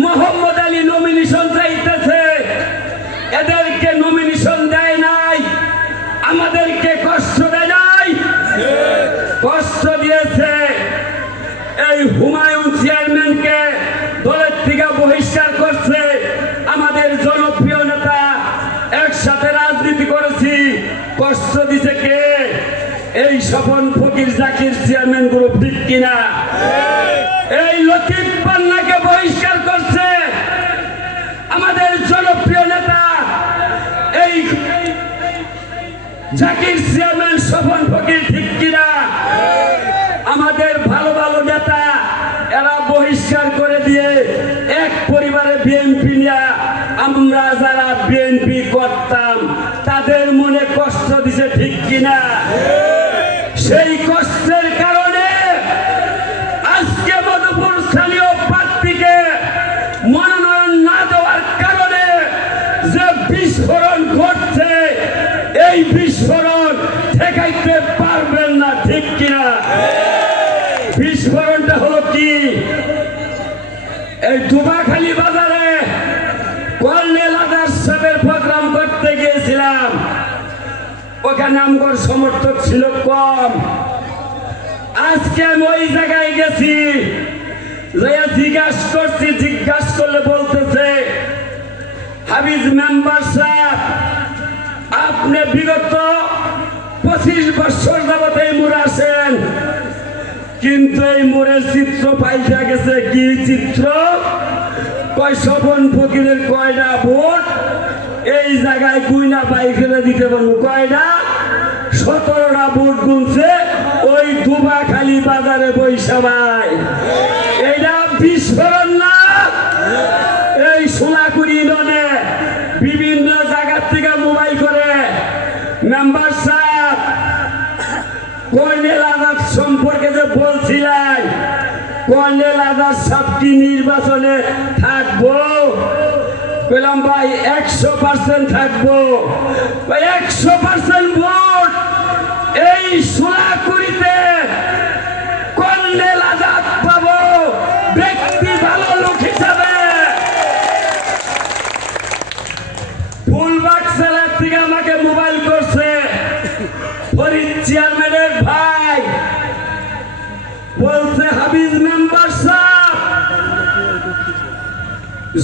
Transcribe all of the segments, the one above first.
Mohammad Ali nomination চাইতেছে। এদেরকে nomination দেয় নাই। আমাদেরকে কষ্ট দেয় নাই। কষ্ট দিয়েছে। এই হুমায়ুন চেয়ারম্যানকে দলের থেকে বহিষ্কার করছে। আমাদের জনপ্রিয় নেতা, একসাথে রাজনীতি করেছি। কষ্ট দিছে কে? এই স্বপন ফকির জাকির চেয়ারম্যান গ্রুপ ঠিক কিনা? এই লতিফ পান্নাকে বহিষ্কার করছে আমাদের জনপ্রিয় নেতা এই জাকির চেয়ারম্যান সফল ফকির ঠিক কিনা? বিস্ফোরণ ঠেকাইতে পারবেন না, ঠিক কিনা? বিস্ফোরণটা হলো কি? এই দুবাখালি বাজারে সমর্থক ছিল কম। আজকে আমি ওই জায়গায় গেছি করছি, জিজ্ঞাসা করলে মেম্বার আপনি পঁচিশ বছর যাবত এই মোড়ে আসেন কিন্তু এই মোড়ের চিত্র পাইসা গেছে কি চিত্র? কয় স্বপন ফকিরের কয়টা ভোট? এই জায়গায় কুইনা পাইখানে দিতে পারব কয়টা সতেরোটা ভোট গুনছে ওই দুবা খালি বাজারে বৈশা ভাই। এইটা বিস্ফোরণ না এই সোনাকুড়ি ইউনিয়নে বিভিন্ন জায়গার থেকে মোবাইল করে মেম্বার সাহেব কর্নেল আজাদ সম্পর্কে যে বলছিলাম কর্নেল আজাদ সবটি নির্বাচনে থাকব। বললাম ভাই, একশো পার্সেন্ট থাকব। একশো পার্সেন্ট ভোট? এই সোনাকুড়িতে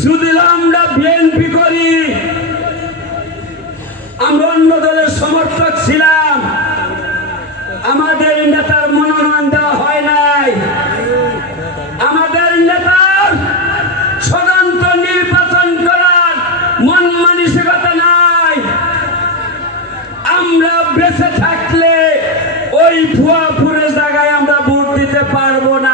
যদি আমরা বিএনপি করি, আমরা অন্য দলের সমর্থক ছিলাম। আমাদের নেতার মনোনয়ন দেওয়া হয় নাই। আমাদের নেতার স্বতন্ত্র নির্বাচন করার মন মানসিকতা নাই। আমরা বেঁচে থাকলে ওই ভুয়াপুরের জায়গায় আমরা ভোট দিতে পারব না।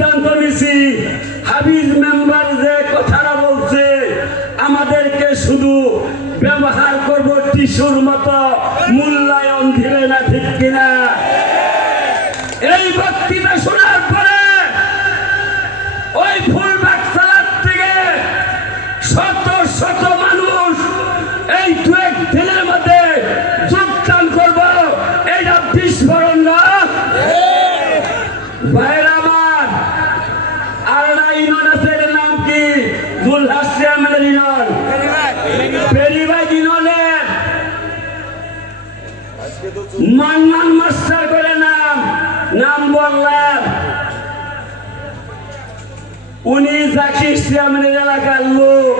সিদ্ধান্ত নিছি। হাবিজ মেম্বার যে কথাটা বলছে, আমাদেরকে শুধু ব্যবহার করব টিসুর মতো, মূল্যায়ন দিবে না ঠিক কিনা? উনি জাকির চেয়ারম্যানের এলাকার লোক।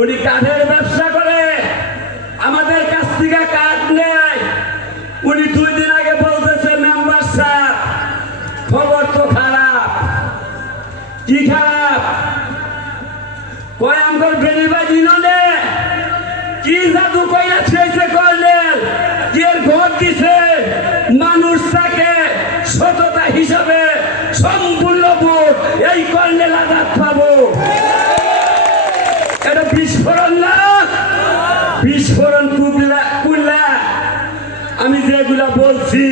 উনি কাঠের ব্যবসা করে। আমাদের কাছ থেকে কাঠ নেয়। উনি দুই দিন আগে বলতেছে, মেম্বার সাহেব, খবর তো খারাপ। কি খারাপ? কয় আমগর বেরিবাজি নলে কি জাদু কইয়া ছেড়েছে করলেন কি এর ঘর দিছে মানুষ তাকে সততা হিসাবে সম্পূর্ণ ভোট এই কর্নেল আজাদ পাবো এটা বিস্ফোরণ না বিস্ফোরণ কুবলা কুল্লা আমি যেগুলা বলছি,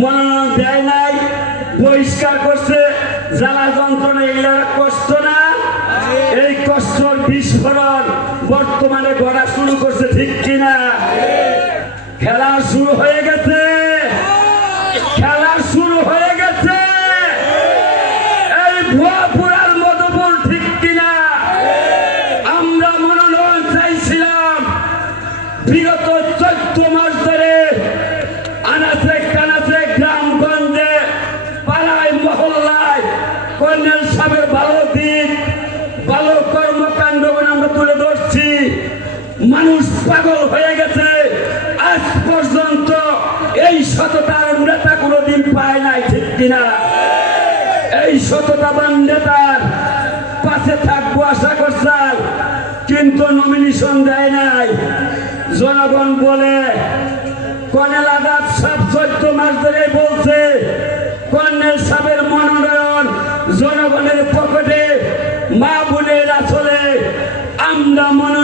মনোনয়ন দেয় নাই, বহিষ্কার করছে, জ্বালা যন্ত্রণা এগুলা কষ্ট না। এই কষ্টর বিস্ফোরণ বর্তমানে গড়া শুরু করছে। কোনোদিন পায় নাই ঠিক কিনা? এই সততাবান নেতার পাশে থাকব আশা করছাল, কিন্তু নমিনেশন দেয় নাই। জনগণ বলে কর্নেল আজাদ সব চোদ্দ মাস ধরে বলছে কর্নেল সাহেবের মনোনয়ন জনগণের পকেটে, মা বোনের আসলে আমরা মনোনয়ন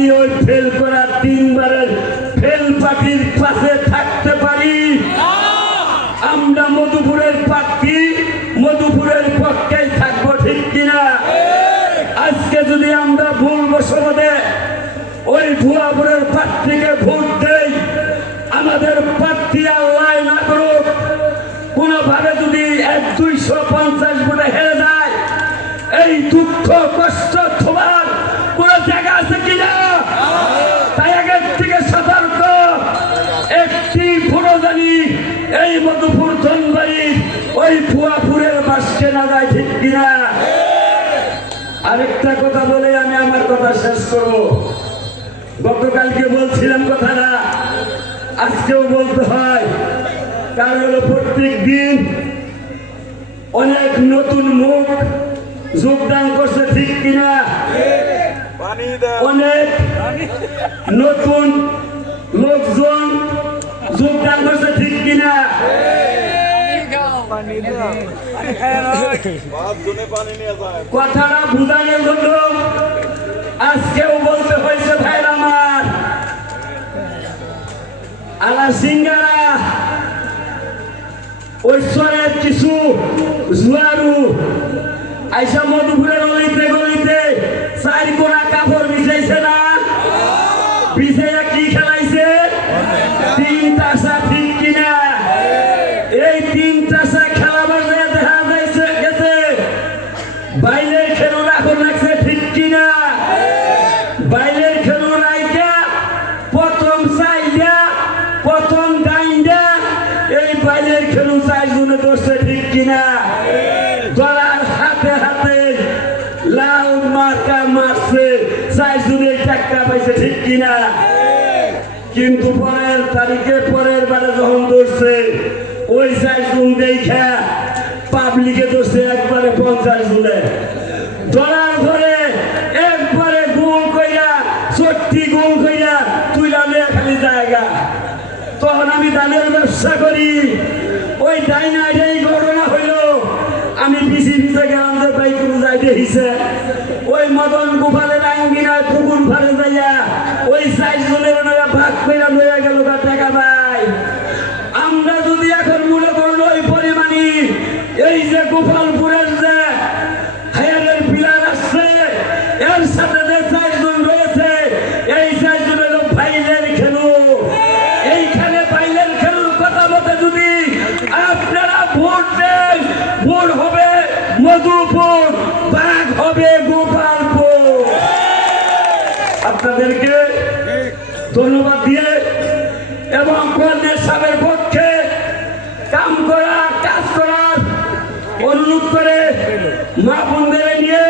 আমরা ওই ফেল করা তিনবারের ফেল পাখির পাশে থাকতে পারি। আমরা মধুপুরের পাখি, মধুপুরের পক্ষেই থাকব ঠিক কিনা? আজকে যদি আমরা ভুল বসবাদে ওই ভুয়াপুরের প্রার্থীকে ভোট দেই, আমাদের প্রার্থী আল্লাহ না করুক, কোনোভাবে যদি এক দুইশো পঞ্চাশ ওই ফুয়াপুরের বাসকে না যায় ঠিক কিনা? আরেকটা কথা বলে আমি আমার কথা শেষ করব। গতকালকে বলছিলাম কথাটা, আজকেও বলতে হয়। কারণ হলো প্রত্যেক দিন অনেক নতুন মুখ যোগদান করছে ঠিক কিনা? অনেক নতুন লোকজন যোগদান করছে ঠিক কিনা বাপ জনে পানি নিয়ে যায় কথাটা বুঝানোর জন্য আজকেও বলতে হয়েছে আমার। আলা সিঙ্গারা, ঐশ্বরের কিছু জুয়ারু। আইসা মধুপুরের অলিতে গলিতে চাইজনে টাকা পাইছে, ঠিক কিনা? কিন্তু পরের তারিখে পরের বারে যখন ধরছে, ওই চাইজুন দেখা পাবলিকে ধরছে একবারে পঞ্চাশ জুনে ধরার ধরে একবারে গোল কইরা, সত্যি গোল কইরা তুইলা নিয়ে খালি জায়গা। তখন আমি দানের ব্যবসা করি। ওই ডাইনা এই ঘটনা হইল, আমি পিছি পিছে গেলাম যে বাইক যাইতে হিসে ওই মদন গোপালের ফারে যাইয়া ওই সাইজ জনের ওনারা ভাগ কইরা লইয়া গেল তার টাকা ভাই। আমরা যদি এখন ওই পরিমাণই, এই যে গোপালপুরের খেলু। কথা যদি ভোট ভোট হবে হবে গোপালপুর আপনাদেরকে ধন্যবাদ দিয়ে এবং কর্ণের সাহেবের পক্ষে কাম করা, কাজ করার অনুরোধ করে মা বোনদের নিয়ে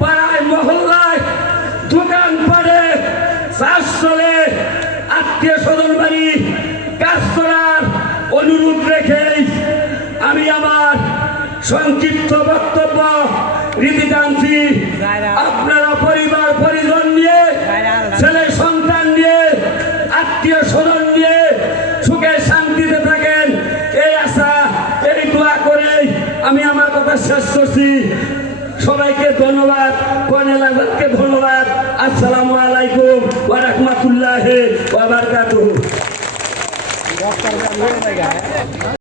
পাড়ায়, মহল্লায় দোকান পাড়ে চাষ চলে আত্মীয় স্বজন বাড়ি কাজ করার অনুরোধ রেখে আমি আমার সংক্ষিপ্ত বক্তব্য রীতি স্মরণ নিয়ে সুখে শান্তিতে থাকেন। এই আশা, এই দোয়া করে আমি আমার কথা শেষ করছি। সবাইকে ধন্যবাদ কনেল আজাদকে ধন্যবাদ। আসসালামু আলাইকুম ওয়ারাকমাতুল্লাহ ওয়াবারকাতুহ